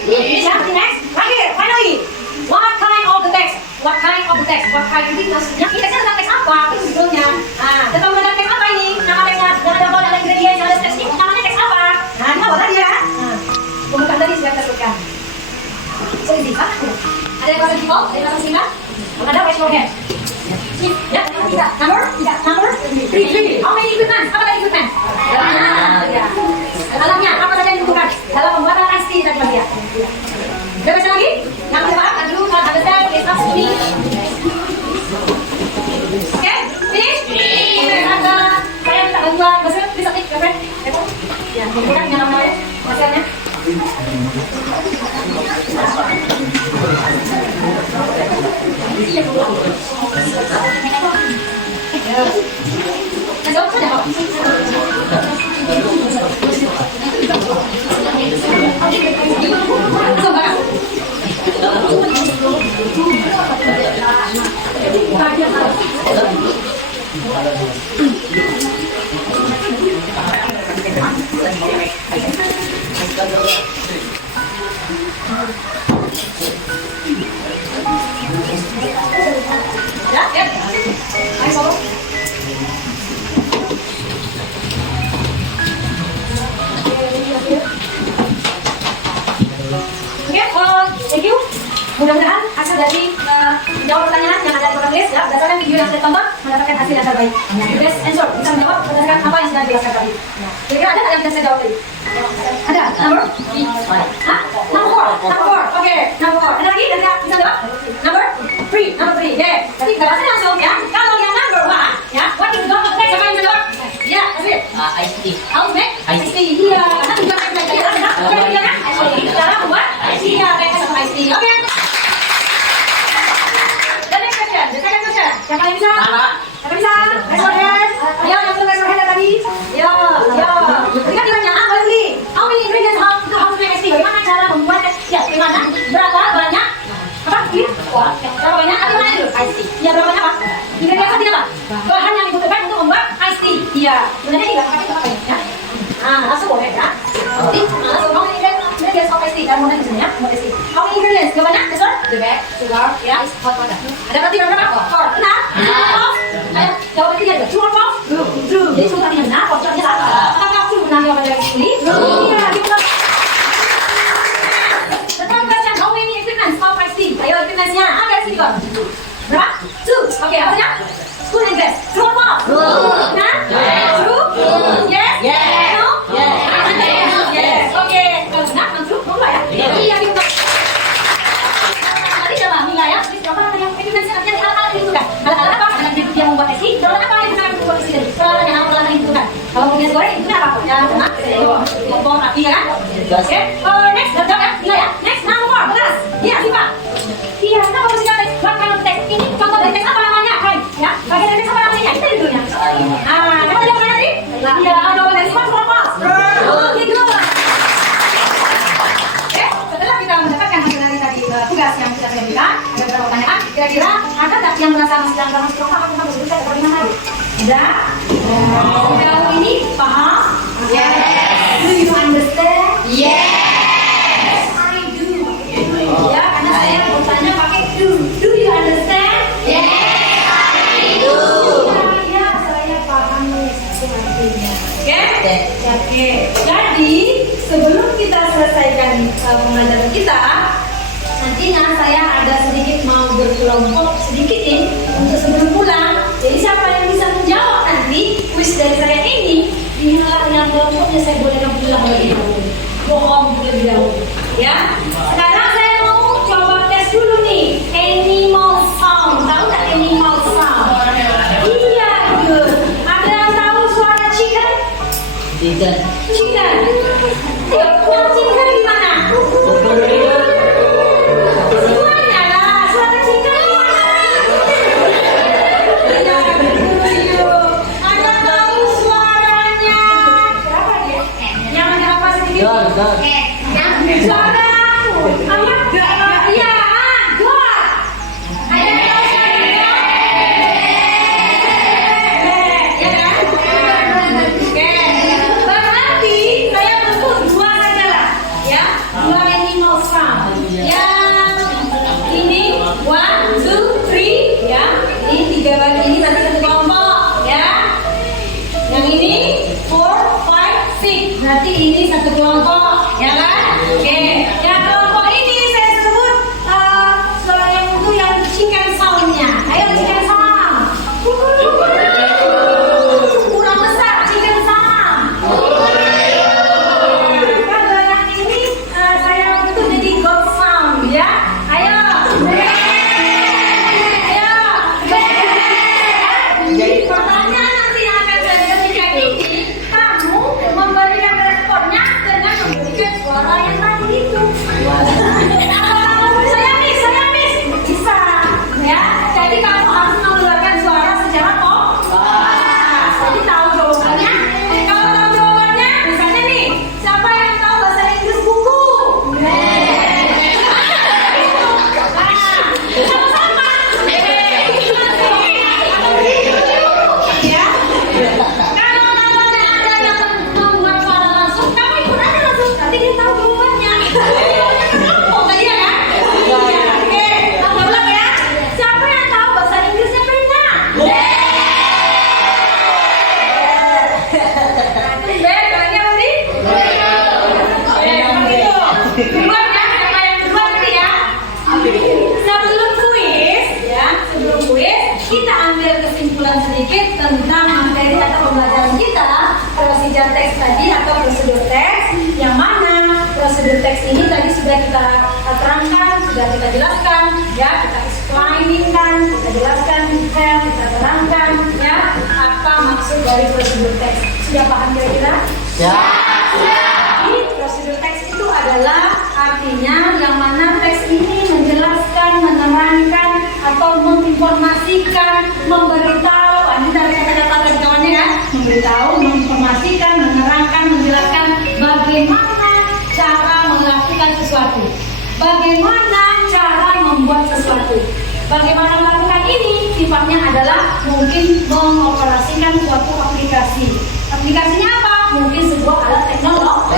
Ya, next. Right here, finally. What kind of the text? What kind of the text? What kind ini maksudnya? Ini teksnya tentang teks apa? Itu judulnya. Nah, tentang teks apa ini? Nama teksnya, yang ada kode, ada ingredients, ada teks ini. Namanya teks apa? Nah, ini apa tadi ya? Nah, pembukaan tadi sudah kita sebutkan. So easy, kan? Ada yang bahasa default? Ada yang bahasa singkat? Ada raise your hand. Ya, number 3. How many equipment? Apa tadi equipment? Ya. Alatnya apa saja yang dibutuhkan dalam pembuatan iced tea tadi ya? Ada baca lagi? Yang berapa? Aduh, ada saya discuss ini. Oke, finish? Ada saya minta bantuan. Bisa nih, friend. Ya, bukan yang namanya hasilnya. Coba. Thank you. Mudah-mudahan hasil dari jawab pertanyaan yang ada di program list ya, berdasarkan video yang saya tonton mendapatkan hasil yang terbaik. Best answer bisa menjawab berdasarkan apa yang sudah dijelaskan tadi. Kira-kira ada nggak yang bisa saya jawab tadi? Ada. Number? Hah? Number 4. Number 4. Oke. Number 4. Ada lagi yang bisa jawab? Number 3. Number 3. Ya. Jadi bahasanya langsung ya. Kalau yang number 1 ya, what is the number next? Siapa yang bisa jawab? Ya, Asri. Ice tea. House make? Ice tea. Iya. Karena tujuan saya belajar adalah bagaimana kan? Cara membuat ice tea. Iya, kayak sama ice tea. Oke. The next question. The second question. Siapa yang bisa? Siapa bisa? Raise your hand. Ayo, yang belum raise your hand tadi. Yo, yo. Ketika ditanya, boleh beli. How many ingredients how to make ice tea? Bagaimana cara membuat ice tea? Ya, bagaimana? Berapa banyak? Apa? Ini? Wah, berapa banyak? Apa namanya dulu? Ice tea. Ya, berapa banyak apa? Ingredients apa? Bahan yang dibutuhkan untuk membuat ice tea. Iya. Sebenarnya tidak pakai apa ya? Ah, langsung boleh ya. Jadi, langsung how many ingredients of ice tea? Dan mulai di sini ya, buat ice tea. How many ingredients? Berapa banyak? Yes, sir? The bag, sugar, ya, hot water. Ada berarti berapa? 4. Benar? Ayo, jawab ketiga juga. True or false? True. Jadi true tadi benar, false tadi salah. Apakah true benar jawaban dari sini? Iya, gitu. The third question, how many equipments of ice tea? Ayo, equipments-nya. Ada di sini kok. Berapa? 2. Oke, apanya? Spoon and glass. True or false? Benar? True? Yes? No? Yes. Oke, kalau benar, true, mau ya? Iya, gitu. Tadi coba Mila ya, berapa namanya equipments yang alat-alat yang dibutuhkan? Alat-alat apa? Alat yang membuat es tea. Peralatan apa yang digunakan untuk membuat es tea tadi? Peralatan yang dibutuhkan. Kalau punya goreng itu apa? Ya, benar. Kompor api ya kan? Oke. Next, jawab ya, Mila ya. Next, number 4, beras. Iya, Siva. Iya, kita mau bersihkan teks. Buat kalau teks ini contoh dari teks apa namanya? Hai, ya. Bagian dari teks apa namanya? Kita judulnya. Ah, dapat jawabannya tadi? Iya, jawaban dari Siva true or false? Oke, good. Oke, setelah kita mendapatkan hasil dari tadi tugas yang sudah saya berikan, ada beberapa pertanyaan. Kira-kira ada tak yang merasa masih dalam apa tentang bersih teks bagaimana tadi? Tidak. Sejauh ini paham? Yes. Do you understand? Yes. I do. Ya, karena saya bertanya pakai do. Do you understand? Yes, I do. Ya, saya paham nih artinya. Oke. Jadi, sebelum kita selesaikan pembelajaran kita, nantinya saya ada sedikit mau berkelompok sedikit nih untuk sebelum pulang. Jadi siapa yang bisa menjawab nanti kuis dari saya ini, inilah yang kelompoknya saya bolehkan pulang lebih dahulu. Bohong lebih dahulu. Ya. Sekarang saya mau coba tes dulu nih. Animal sound. Tahu nggak animal sound? Iya, good. Ada yang tahu suara chicken? Chicken. Chicken. Yang chicken gimana? Semuanya lah. Suara chicken gimana? Ada tahu suaranya? Berapa dia? Yang ada apa sedikit? Suara apa? Iya, dua. Ada yang tahu suaranya? Ya kan? Oke. Bagaimana kita ambil kesimpulan sedikit tentang materi atau pembelajaran kita, procedure text tadi atau prosedur teks, yang mana prosedur teks ini tadi sudah kita terangkan, sudah kita jelaskan, ya, kita explaining kan, kita jelaskan detail, kita terangkan, ya, apa maksud dari prosedur teks. Sudah paham kira-kira? Ya. Jadi prosedur teks itu adalah artinya yang mana teks ini menjelaskan, menerangkan atau menginformasikan, memberitahu, ini dari kata-kata dari kawannya kan, memberitahu, menginformasikan, menerangkan, menjelaskan bagaimana cara melakukan sesuatu, bagaimana cara membuat sesuatu. Bagaimana melakukan ini sifatnya adalah mungkin mengoperasikan suatu aplikasi. Aplikasinya apa? Mungkin sebuah alat teknologi.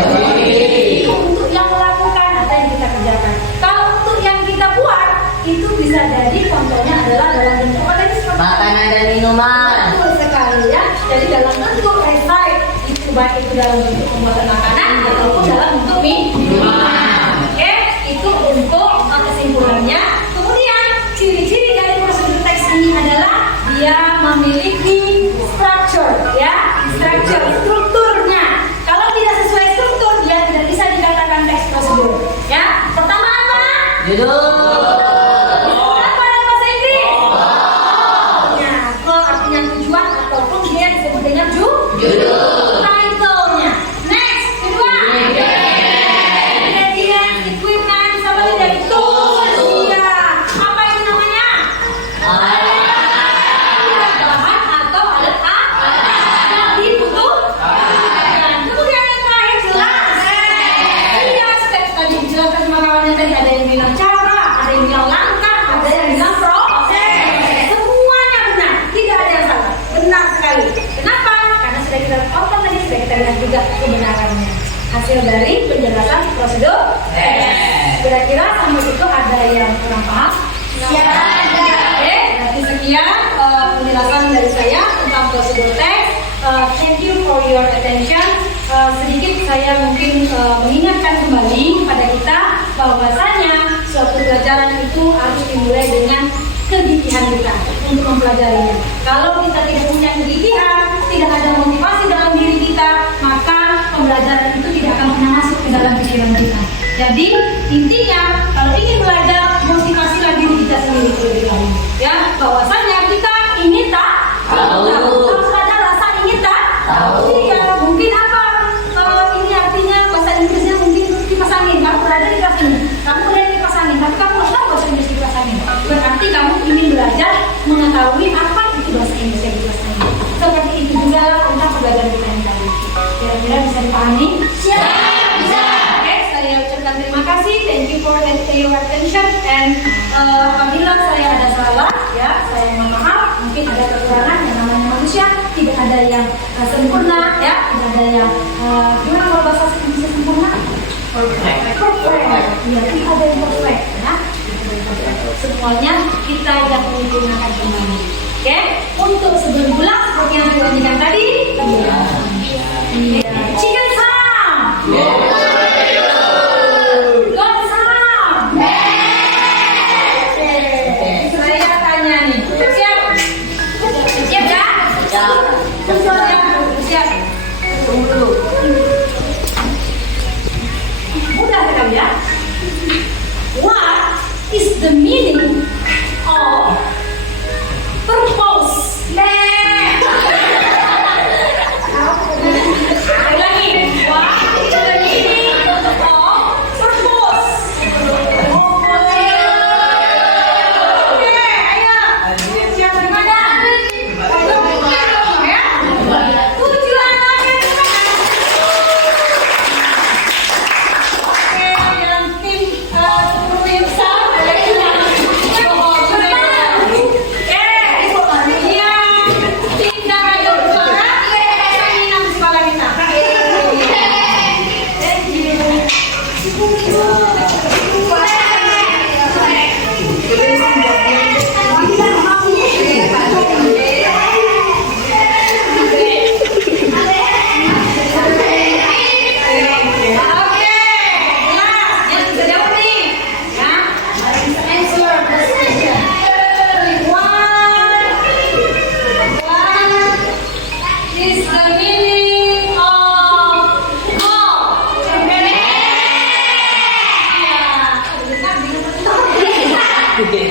Itu untuk yang melakukan atau yang kita kerjakan. Kalau untuk yang kita buat, itu bisa jadi contohnya adalah dalam bentuk apa tadi? Makanan dan minuman. Betul sekali ya. Jadi dalam bentuk recipe itu baik itu dalam bentuk pembuatan makanan ataupun dalam bentuk minuman. Oke, itu untuk kesimpulannya. Kemudian ciri-ciri dari prosedur teks ini adalah dia memiliki structure, ya, strukturnya. Kalau tidak sesuai struktur, dia tidak bisa dikatakan teks prosedur. Ya, pertama apa? Judul. Apa dalam bahasa Inggris? Ya, artinya tujuan ataupun dia disebut dengan judul. Title-nya. Next, kedua. Ingredients, equipment, sama dari tools. Iya. Apa itu namanya? Bahan atau alat yang dibutuhkan. Kemudian yang terakhir jelas. Iya, step tadi dijelaskan sama kawannya tadi, ada yang bilang cara, ada yang bilang langkah, ada yang bilang proses. Semuanya benar, tidak ada yang salah. Benar sekali. Kenapa? Karena sudah kita tonton tadi, sudah kita lihat juga kebenarannya. Hasil dari penjelasan prosedur. Kira-kira sampai situ ada yang kurang paham? Ya, ada. Oke, berarti sekian penjelasan dari saya tentang prosedur teks. Thank you for your attention. Sedikit saya mungkin mengingatkan kembali kepada kita bahwasanya suatu pelajaran itu harus dimulai dengan kegigihan kita untuk mempelajarinya. Kalau kita tidak punya kegigihan, tidak ada motivasi dalam diri kita, maka pembelajaran itu tidak akan pernah masuk ke dalam pikiran kita. Jadi intinya kalau ingin belajar, motivasilah diri kita sendiri terlebih dahulu. Ya, bahwasanya kita ingin tak tahu. Harus ada rasa ingin tak tahu. Iya, mungkin apa? Ini artinya bahasa Inggrisnya mungkin kipas angin. Kamu berada di kipas angin, kamu berada di kipas angin, tapi kamu nggak tahu bahasa Inggris di kipas angin. Berarti kamu ingin belajar mengetahui apa itu bahasa Inggris yang kipas angin. Seperti itu juga tentang pembelajaran kita yang tadi. Kira-kira bisa dipahami? Siap. Bisa. Oke, saya ucapkan terima kasih. Thank you for your attention. And apabila saya ada salah, ya saya mohon maaf. Mungkin ada kekurangan, yang namanya manusia tidak ada yang sempurna, ya tidak ada yang gimana kalau bahasa Indonesia sempurna? Perfect. Ya, tidak ada yang perfect, ya. Semuanya kita yang menyempurnakan kembali. Oke, untuk sebelum pulang seperti yang saya janjikan tadi, chicken sam. God sam. Saya tanya nih, siap? Siap ya? Siap. Tunggu dulu. Mudah sekali ya. What is the meaning of purpose? Lagi. What is the meaning of purpose? Oke, ayo. Siap gimana? Ya. Tujuan akhir yang tim 10 yang besar.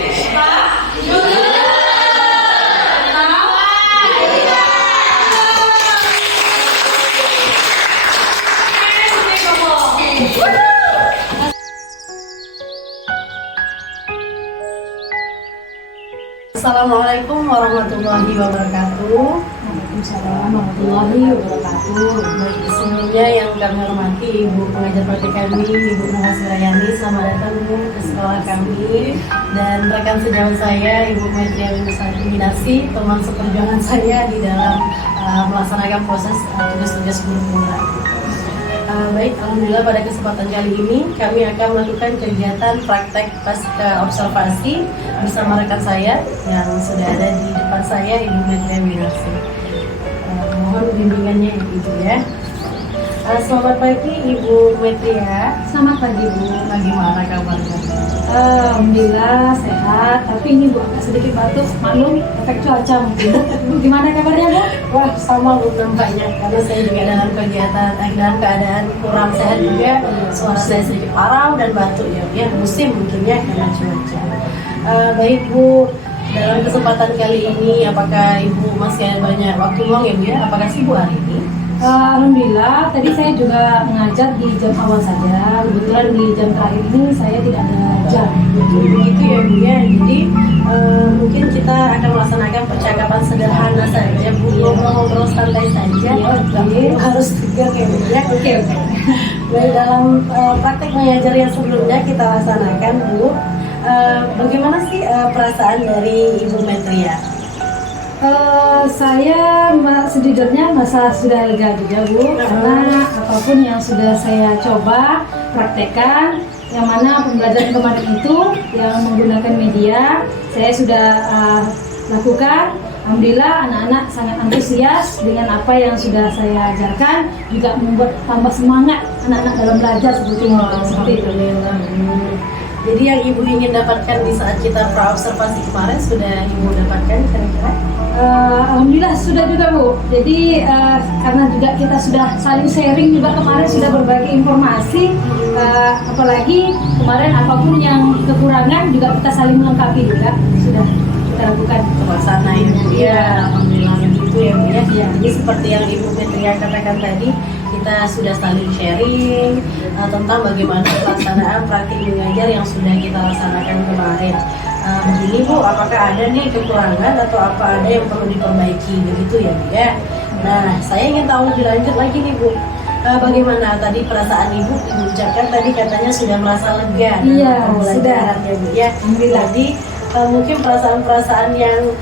Assalamualaikum warahmatullahi wabarakatuh. Waalaikumsalam warahmatullahi wabarakatuh. Baik, sebelumnya yang kami hormati Ibu pengajar praktik kami, Ibu Mahasirayani, selamat datang Bu ke sekolah kami. Dan rekan sejawat saya, Ibu Maitria Winasari, teman seperjuangan saya di dalam melaksanakan proses tugas-tugas guru pemula. Baik, alhamdulillah pada kesempatan kali ini kami akan melakukan kegiatan praktek pasca observasi bersama rekan saya yang sudah ada di depan saya, Ibu Maitria Winasari. Mohon bimbingannya Ibu ya. Selamat pagi Ibu Maitria. Selamat pagi Bu. Bagaimana kabarnya? Alhamdulillah sehat, tapi ini Bu agak sedikit batuk, maklum efek cuaca mungkin. Bu gimana kabarnya Bu? Wah, sama Bu nampaknya karena saya juga dalam kegiatan dalam keadaan kurang sehat juga, suara saya sedikit parau dan batuk ya musim mungkin ya karena cuaca. Baik Bu, dalam kesempatan kali ini apakah Ibu masih ada banyak waktu luang ya Bu ya? Apakah sibuk hari ini? Alhamdulillah, tadi saya juga mengajar di jam awal saja. Kebetulan di jam terakhir ini saya tidak ada jam. Begitu ya Bu ya. Jadi mungkin kita akan melaksanakan percakapan sederhana saja Bu, ngobrol-ngobrol santai saja. Harus tegang ya Bu ya. Oke. Baik, dalam praktek mengajar yang sebelumnya kita laksanakan Bu, bagaimana sih perasaan dari Ibu Maitria? Saya sejujurnya merasa sudah lega juga Bu, karena apapun yang sudah saya coba praktekkan, yang mana pembelajaran kemarin itu yang menggunakan media saya sudah lakukan. Alhamdulillah anak-anak sangat antusias dengan apa yang sudah saya ajarkan, juga membuat tambah semangat anak-anak dalam belajar seperti itu. Jadi yang Ibu ingin dapatkan di saat kita praobservasi kemarin sudah Ibu dapatkan kira-kira? Alhamdulillah sudah juga Bu. Jadi karena juga kita sudah saling sharing juga kemarin, sudah berbagi informasi, apalagi kemarin apapun yang kekurangan juga kita saling melengkapi juga, sudah kita lakukan. Suasana Ibu ya, alhamdulillah begitu ya Bu ya. Jadi seperti yang Ibu Maitria katakan tadi, kita sudah saling sharing tentang bagaimana pelaksanaan praktik mengajar yang sudah kita laksanakan kemarin. Begini Bu, apakah ada nih kekurangan atau apa ada yang perlu diperbaiki begitu ya Bu ya? Nah, saya ingin tahu lebih lanjut lagi nih Bu. Bagaimana tadi perasaan Ibu ucapkan tadi katanya sudah merasa lega Iya, pembelajaran ya Bu ya. Jadi mungkin perasaan-perasaan yang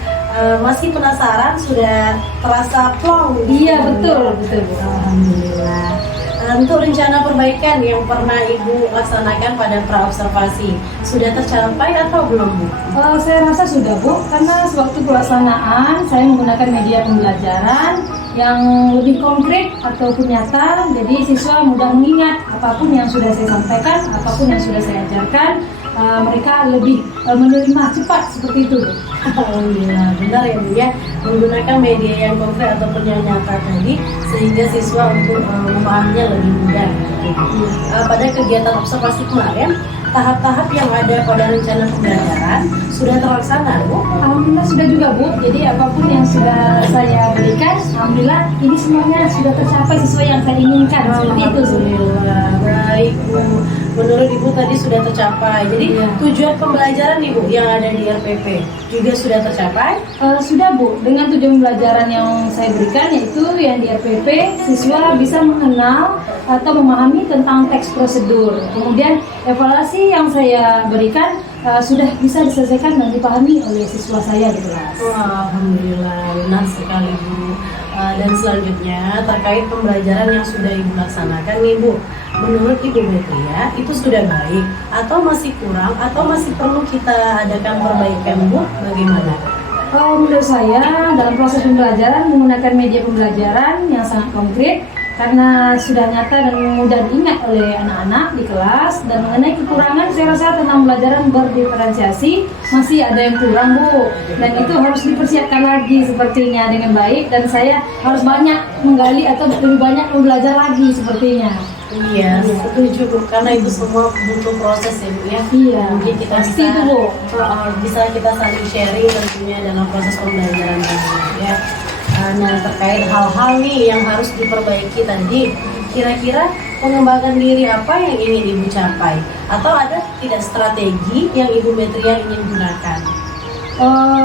masih penasaran sudah terasa plong. Iya betul Bu. Alhamdulillah. Untuk rencana perbaikan yang pernah Ibu laksanakan pada praobservasi sudah tercapai atau belum Bu? Saya rasa sudah Bu, karena sewaktu pelaksanaan saya menggunakan media pembelajaran yang lebih konkret ataupun nyata, jadi siswa mudah mengingat apapun yang sudah saya sampaikan, apapun yang sudah saya ajarkan, mereka lebih menerima cepat seperti itu Bu. Alhamdulillah, benar ya Bu ya, menggunakan media yang konkret ataupun yang nyata tadi sehingga siswa untuk memahaminya lebih mudah. Pada kegiatan observasi kemarin, tahap-tahap yang ada pada rencana pembelajaran sudah terlaksana Bu? Alhamdulillah sudah juga Bu, jadi apapun yang sudah saya berikan, alhamdulillah ini semuanya sudah tercapai sesuai yang saya inginkan. Seperti itu. Alhamdulillah, baik Bu. Menurut Ibu tadi sudah tercapai. Jadi tujuan pembelajaran Ibu yang ada di RPP juga sudah tercapai? Sudah Bu, dengan tujuan pembelajaran yang saya berikan yaitu yang di RPP, siswa bisa mengenal atau memahami tentang teks prosedur. Kemudian evaluasi yang saya berikan sudah bisa diselesaikan dan dipahami oleh siswa saya di kelas. Wah, alhamdulillah, benar sekali Bu. Dan selanjutnya terkait pembelajaran yang sudah Ibu laksanakan nih Bu, menurut Ibu Maitria itu sudah baik atau masih kurang atau masih perlu kita adakan perbaikan Bu? Bagaimana? Menurut saya dalam proses pembelajaran menggunakan media pembelajaran yang sangat konkret karena sudah nyata dan mudah diingat oleh anak-anak di kelas. Dan mengenai kekurangan, saya rasa tentang pembelajaran berdiferensiasi masih ada yang kurang Bu, dan itu harus dipersiapkan lagi sepertinya dengan baik, dan saya harus banyak menggali atau lebih banyak belajar lagi sepertinya. Iya, setuju Bu. Karena itu semua butuh proses ya Bu ya. Iya, Mungkin kita pasti bisa, itu, Bu. bisa kita saling sharing tentunya dalam proses pembelajaran tadi ya. Nah, terkait hal-hal nih yang harus diperbaiki tadi, kira-kira pengembangan diri apa yang ingin Ibu capai? Atau ada tidak strategi yang Ibu Metria ingin gunakan?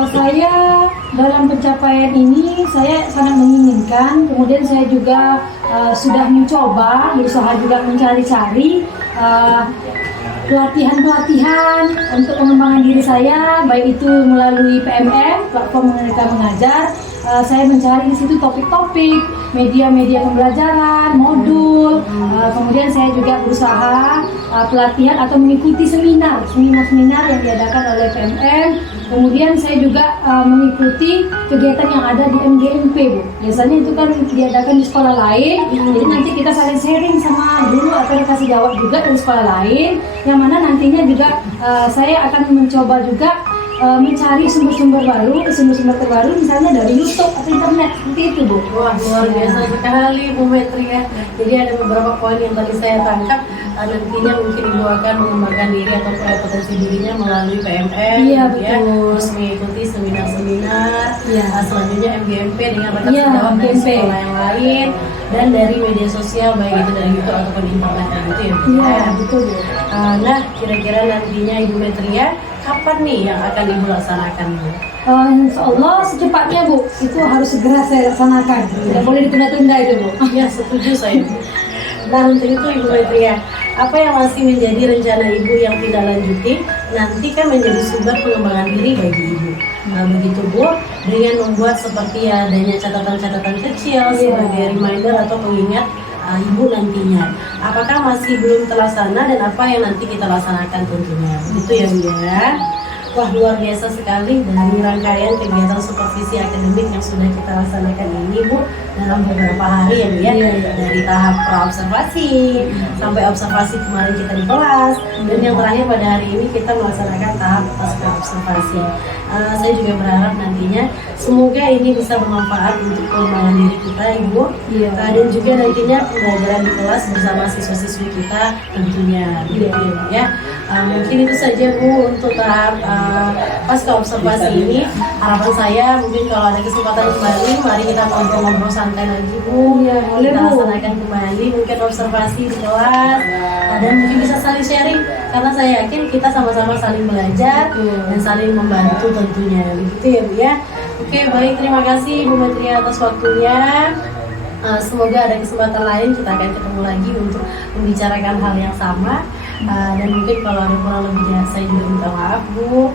Saya dalam pencapaian ini saya sangat menginginkan, kemudian saya juga sudah mencoba, berusaha juga mencari-cari pelatihan-pelatihan untuk pengembangan diri saya, baik itu melalui PMM, platform Merdeka Mengajar. Saya mencari di situ topik-topik, media-media pembelajaran, modul. Kemudian saya juga berusaha pelatihan atau mengikuti seminar yang diadakan oleh PMM. Kemudian saya juga mengikuti kegiatan yang ada di MGMP, Bu. Biasanya itu kan diadakan di sekolah lain. Jadi nanti kita saling sharing sama guru atau kasih jawab juga dari sekolah lain. Yang mana nantinya juga saya akan mencoba juga mencari sumber-sumber terbaru, misalnya dari YouTube atau internet, seperti itu, Bu. Wah, luar biasa sekali Bu Metria. Jadi ada beberapa poin yang tadi saya tangkap. Nantinya mungkin Ibu akan mengembangkan diri atau potensi dirinya melalui PMM, Iya, ya. betul. Terus mengikuti seminar-seminar. Iya. Selanjutnya MGMP dengan rekan Iya, sejawat dari MGMP. sekolah yang lain, dan dari media sosial baik itu dari YouTube ataupun internet gitu ya Bu. Iya, betul, Bu. Nah, kira-kira nantinya Ibu Metria kapan nih yang akan Ibu laksanakan Bu? Insya Allah secepatnya, Bu. Itu harus segera saya laksanakan. Tidak boleh ditunda-tunda itu, Bu. Ya, setuju saya Bu. Nah, untuk itu Ibu Metria, apa yang masih menjadi rencana Ibu yang tidak lanjuti nanti kan menjadi sumber pengembangan diri bagi Ibu. Nah, begitu Bu, dengan membuat seperti adanya catatan-catatan kecil sebagai reminder atau pengingat Ibu nantinya. Apakah masih belum terlaksana dan apa yang nanti kita laksanakan tentunya. Begitu ya Bu ya. Wah, luar biasa sekali dari rangkaian kegiatan supervisi akademik yang sudah kita laksanakan ini Bu dalam beberapa hari ya Bu ya. Dari tahap praobservasi sampai observasi kemarin kita di kelas, dan yang terakhir pada hari ini kita melaksanakan tahap pasca observasi. Saya juga berharap nantinya semoga ini bisa bermanfaat untuk pengembangan diri kita Ibu. Dan juga nantinya pembelajaran di kelas bersama siswa-siswi kita tentunya begitu ya. Mungkin itu saja Bu untuk tahap pasca observasi ini. Harapan saya mungkin kalau ada kesempatan kembali, mari kita ngobrol-ngobrol santai lagi Bu. Boleh, Kita Bu. laksanakan kembali mungkin observasi di kelas, dan mungkin bisa saling sharing karena saya yakin kita sama-sama saling belajar dan saling membantu tentunya begitu ya Bu ya. Oke, baik, terima kasih Bu Metria atas waktunya. Semoga ada kesempatan lain kita akan ketemu lagi untuk membicarakan hal yang sama. Dan mungkin kalau ada kurang lebihnya saya juga minta maaf Bu.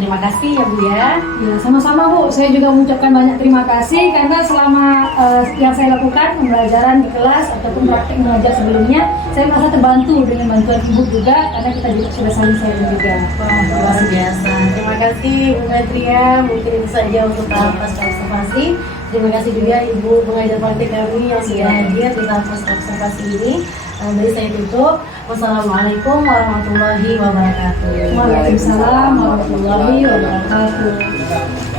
Terima kasih ya Bu ya. Ya, sama-sama Bu. Saya juga mengucapkan banyak terima kasih karena selama yang saya lakukan pembelajaran di kelas ataupun praktek mengajar sebelumnya, saya merasa terbantu dengan bantuan Ibu juga karena kita juga sudah saling sharing juga. Wah, luar biasa. Terima kasih Bu Metria. Mungkin itu saja untuk tahap pasca observasi. Terima kasih juga Ibu pengajar praktik kami yang sudah hadir di tahap pasca observasi ini. Dari saya tutup. Wassalamualaikum warahmatullahi wabarakatuh. Waalaikumsalam warahmatullahi wabarakatuh.